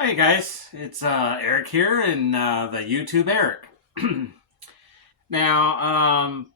Hi guys, it's Eric here and the YouTube Eric. now,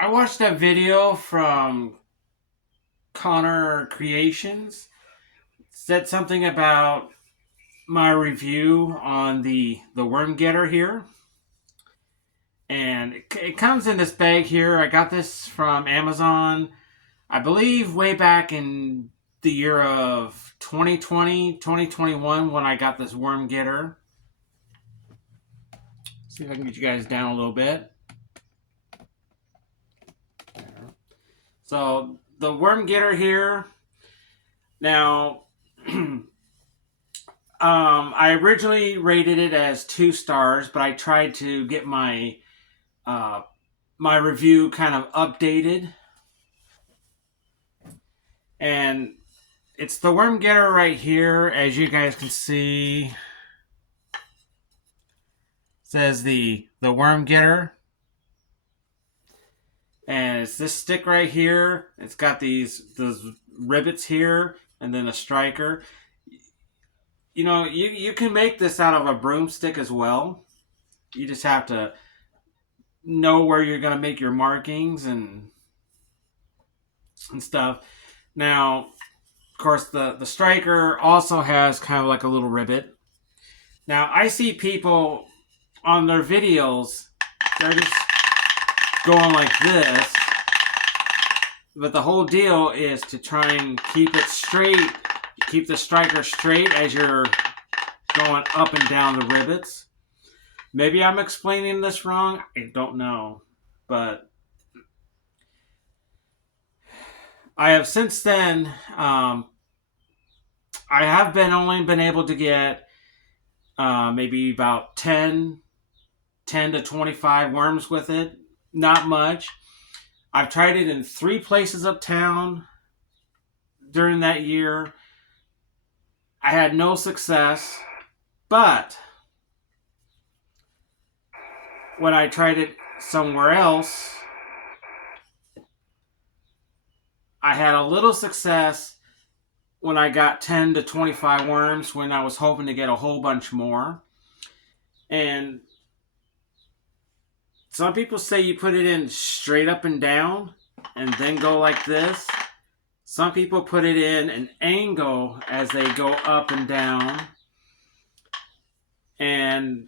I watched a video from Connor Creations. Said something about my review on the Worm Getter here, and it comes in this bag here. I got this from Amazon, I believe, way back in the year of 2020, 2021 when I got this Worm Getter. See if I can get you guys down a little bit. So the Worm Getter here. Now, I originally rated it as 2 stars, but I tried to get uh, my review kind of updated, and it's the Worm Getter right here, as you guys can see. It says the Worm Getter, and it's this stick right here. It's got those rivets here, and then a striker. You can make this out of a broomstick as well. You just have to know where you're going to make your markings and stuff. Now, of course, the striker also has kind of like a little rivet. Now, I see people on their videos, they're just going like this. But the whole deal is to try and keep it straight, keep the striker straight as you're going up and down the rivets. Maybe I'm explaining this wrong. I don't know. But I have since then, I have only been able to get maybe about 10 to 25 worms with it. Not much. I've tried it in 3 places uptown during that year. I had no success. But when I tried it somewhere else, I had a little success when I got 10 to 25 worms when I was hoping to get a whole bunch more. And some people say you put it in straight up and down and then go like this. Some people put it in an angle as they go up and down. And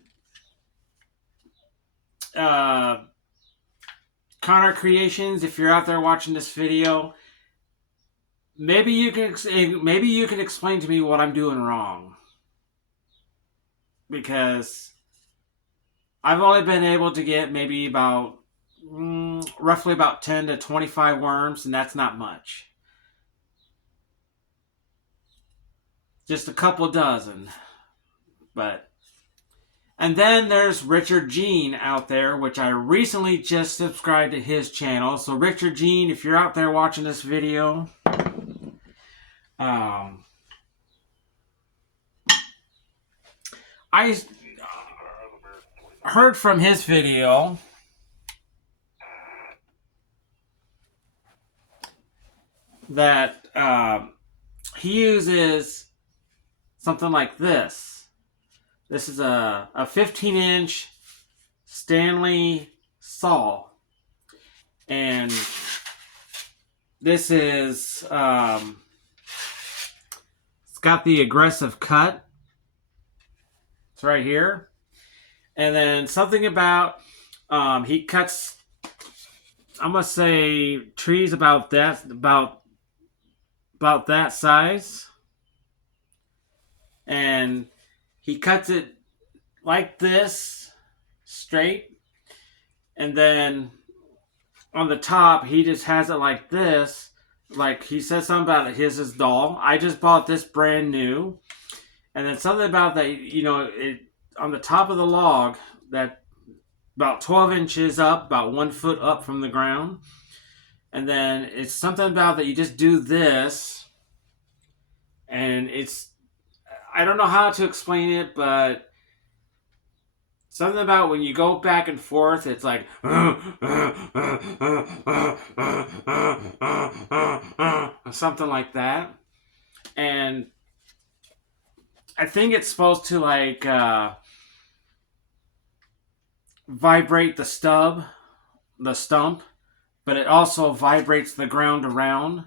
Connor Creations, if you're out there watching this video, maybe you can explain to me what I'm doing wrong, because I've only been able to get maybe about roughly about 10 to 25 worms, and that's not much. Just a couple dozen. And then there's Richard Jean out there, which I recently just subscribed to his channel. So Richard Jean, if you're out there watching this video, I heard from his video that he uses something like this. This is a 15-inch Stanley saw. And this is, it's got the aggressive cut. It's right here. And then something about, he cuts, I'm going to say trees about that size. And he cuts it like this, straight. And then on the top, he just has it like this. Like he said something about it, his is dull. I just bought this brand new. And then something about that, it on the top of the log, that about 12 inches up, about 1 foot up from the ground. And then it's something about that you just do this. And I don't know how to explain it, but something about when you go back and forth, it's like something like that. And I think it's supposed to like vibrate the stump, but it also vibrates the ground around.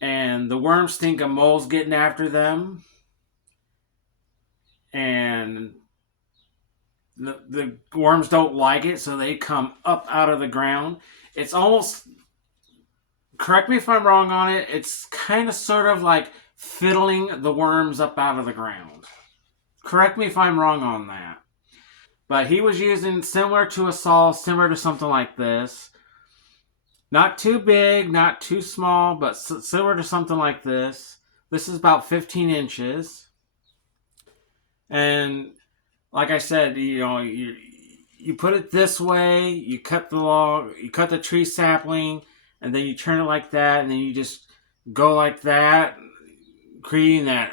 And the worms think a mole's getting after them, and the worms don't like it, so they come up out of the ground. It's almost, correct me if I'm wrong on it, it's kind of sort of like fiddling the worms up out of the ground. Correct me if I'm wrong on that. But he was using similar to a saw, similar to something like this. Not too big, not too small, but similar to something like this. This is about 15 inches. And like I said, you put it this way, you cut the log, you cut the tree sapling, and then you turn it like that, and then you just go like that, creating that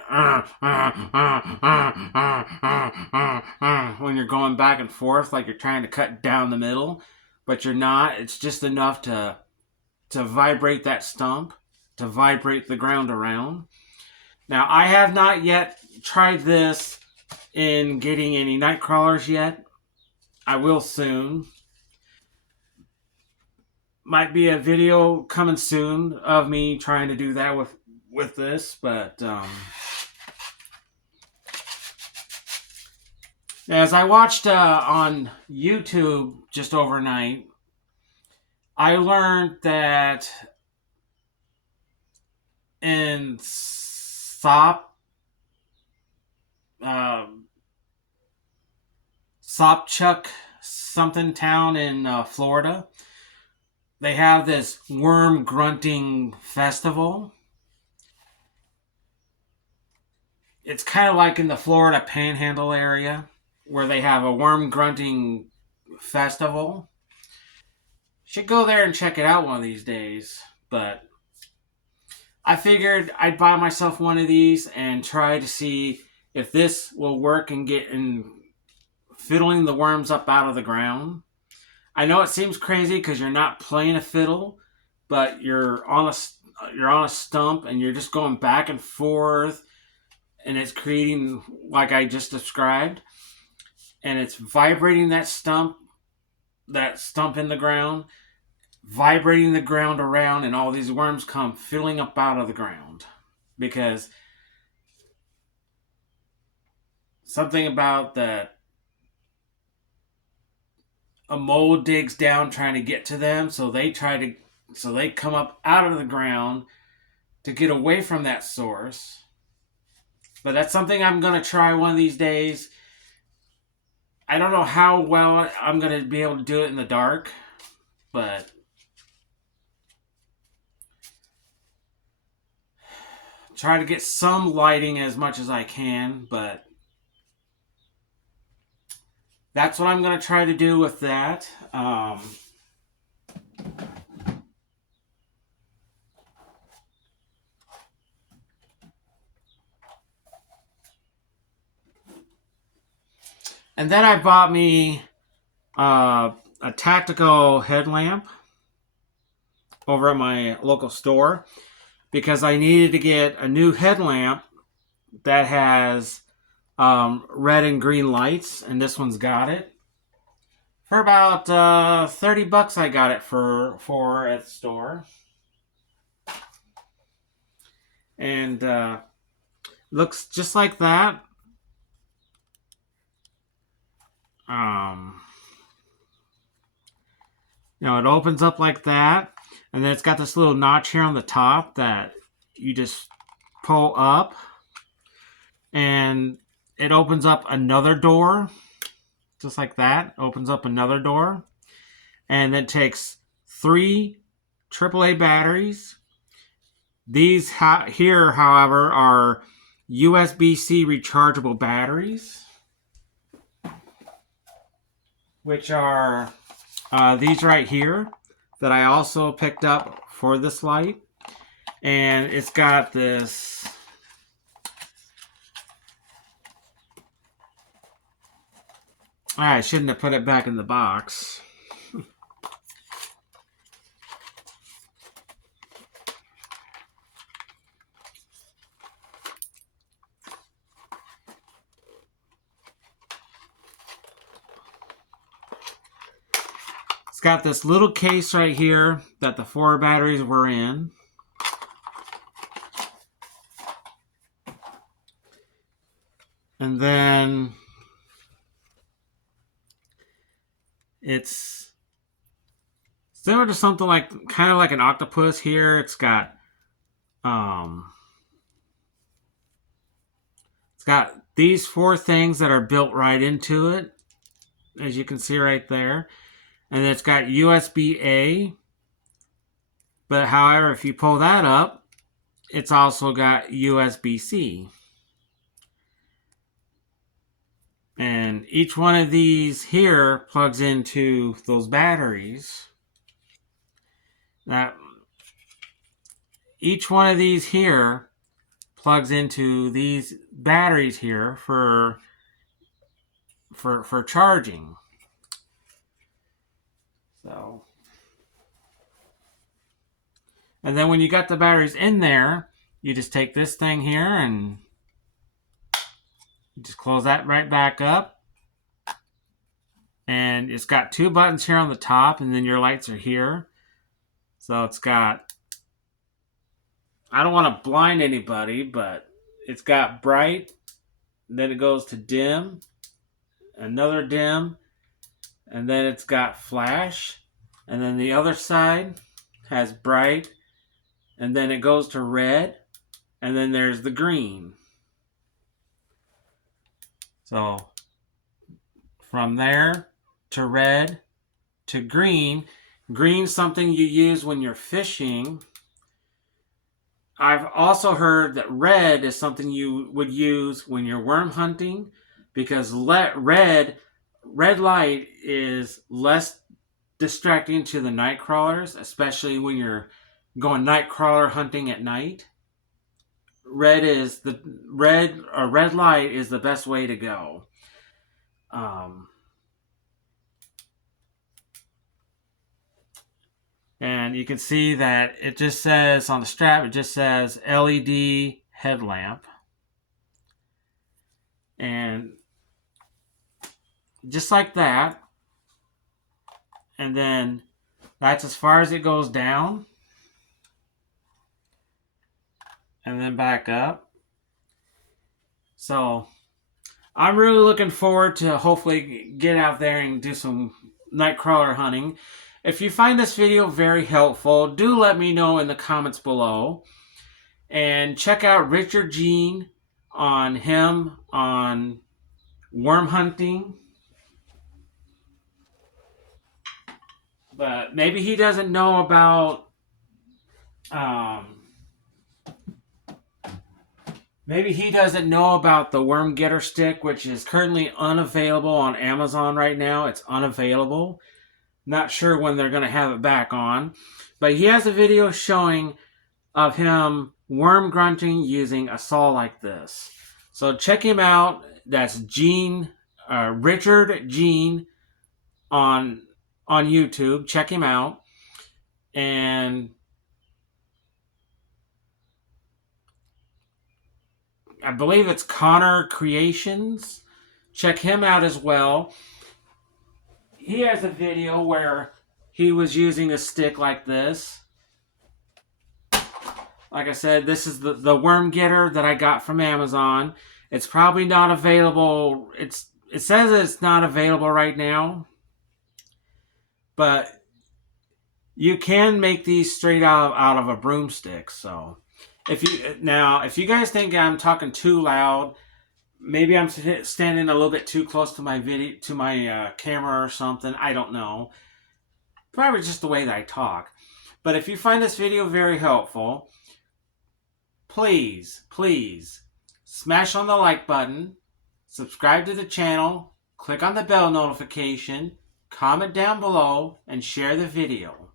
when you're going back and forth, like you're trying to cut down the middle, but you're not. It's just enough to vibrate that stump, to vibrate the ground around. Now, I have not yet tried this in getting any night crawlers yet. I will soon. Might be a video coming soon of me trying to do that with this, but as I watched on YouTube just overnight, I learned that in Sopchuck something town in Florida, they have this worm grunting festival. It's kind of like in the Florida Panhandle area where they have a worm grunting festival. Should go there and check it out one of these days. But I figured I'd buy myself one of these and try to see if this will work and get in fiddling the worms up out of the ground. I know it seems crazy because you're not playing a fiddle, but you're on a stump and you're just going back and forth, and it's creating like I just described, and it's vibrating that stump in the ground, vibrating the ground around, and all these worms come filling up out of the ground because something about that. A mole digs down trying to get to them, so they come up out of the ground to get away from that source. But that's something I'm going to try one of these days. I don't know how well I'm going to be able to do it in the dark, but try to get some lighting as much as I can, but that's what I'm going to try to do with that. And then I bought me a tactical headlamp over at my local store because I needed to get a new headlamp that has red and green lights, and this one's got it. For about $30 I got it for at the store. And looks just like that. It opens up like that, and then it's got this little notch here on the top that you just pull up, and it opens up another door, just like that. Opens up another door, and then takes 3 AAA batteries. These here, however, are USB-C rechargeable batteries, which are these right here that I also picked up for this light. And it's got this I shouldn't have put it back in the box. got this little case right here that the 4 batteries were in. And then it's similar to something like, kind of like an octopus here. It's got these 4 things that are built right into it, as you can see right there. And it's got USB-A. But however, if you pull that up, it's also got USB-C. And each one of these here plugs into those batteries. Now, each one of these here plugs into these batteries here for charging. So, and then when you got the batteries in there, you just take this thing here and just close that right back up. And it's got 2 buttons here on the top, and then your lights are here. So it's got, I don't want to blind anybody, but it's got bright, then it goes to dim, another dim, and then it's got flash, and then the other side has bright, and then it goes to red, and then there's the green. So from there to red to green. Green's something you use when you're fishing. I've also heard that red is something you would use when you're worm hunting, because red light is less distracting to the night crawlers, especially when you're going night crawler hunting at night. Red light is the best way to go. And you can see that it just says on the strap, it just says LED headlamp. And just like that. And then that's as far as it goes down. And then back up. So I'm really looking forward to hopefully get out there and do some night crawler hunting. If you find this video very helpful, do let me know in the comments below. And check out Richard Jean on worm hunting. But maybe he doesn't know about the Worm Getter stick, which is currently unavailable on Amazon right now. It's unavailable. Not sure when they're going to have it back on. But he has a video showing of him worm grunting using a saw like this. So check him out. That's Richard Jean on YouTube. Check him out. And I believe it's Connor Creations. Check him out as well. He has a video where he was using a stick like this. Like I said, this is the Worm Getter that I got from Amazon. It's probably not available. It says it's not available right now. But you can make these straight out of a broomstick. So if you guys think I'm talking too loud, maybe I'm standing a little bit too close to my camera or something. I don't know. Probably just the way that I talk. But if you find this video very helpful, please smash on the like button, subscribe to the channel, click on the bell notification, comment down below, and share the video.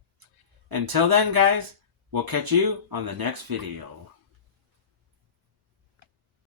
Until then, guys, we'll catch you on the next video.